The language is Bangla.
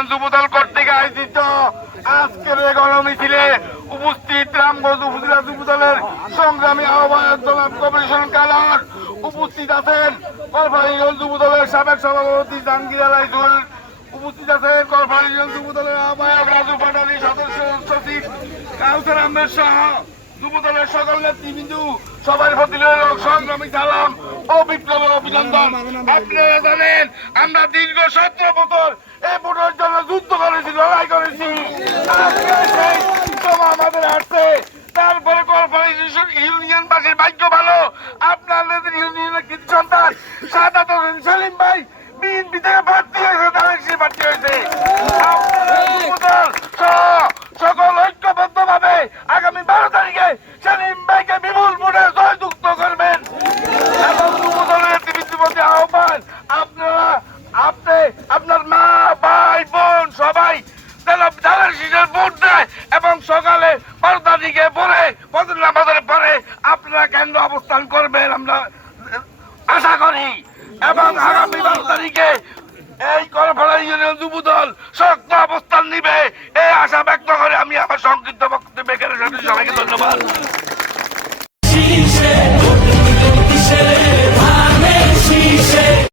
ইউনিয়ন যুবদল কর্তৃক আয়োজিত আজকের এই গণমিছিলে উপস্থিত রামগঞ্জ উপজেলা যুবদলের সংগ্রামী আহ্বায়ক জনাব কমিশন কালার, উপস্থিত আছেন কলপাড়া ইউনিয়ন যুবদলের সাবেক সভাপতি জাহাঙ্গীর আলাইজুল, উপস্থিত আছেন কলপাড়া ইউনিয়ন যুবদলের আহ্বায়ক রাজু পাটালি, সদস্য সচিব কাউসার আহমেদ সহ যুবদলের সকল নেতৃবৃন্দ, সবার প্রতি সংগ্রামী সালাম ও বিপ্লবের অভিনন্দন। আপনারা জানেন আমরা দীর্ঘ 17 বছর এই ভোটের জন্য যুদ্ধ করেছি, লড়াই করেছি, আমাদের আসছে। তারপরে কলপাড়া ইউনিয়নবাসীর ভাগ্য ভালো, আপনাদের ইউনিয়নের কৃতি সন্তান সাদাত হোসেন সেলিম ভাই বিএনপি থেকে প্রার্থী হয়েছে, তাদের প্রার্থী হয়েছে। সকল ঐক্যবদ্ধ ভাবে আগামী 12 তারিখে সেলিম ভাইকে বিপুল ভোটে জয়যুক্ত করবেন এবং যুবদলের নেতৃবৃন্দের আহ্বান, আপনারা আপনার মা ভাই বোন সবাই ধানের শীষের ভোট দেয় এবং সকালে 12 তারিখে পরে ফজর নামাজের পরে আপনারা কেন্দ্র অবস্থান করবেন আমরা আশা করি। এবং আগামী 12 তারিখে এই কলপাড়া ইউনিয়ন যুবদল শক্ত অবস্থান নিবে এই আশা ব্যক্ত করে আমি আমার সংক্ষিপ্ত বক্তব্য সবাইকে ধন্যবাদ।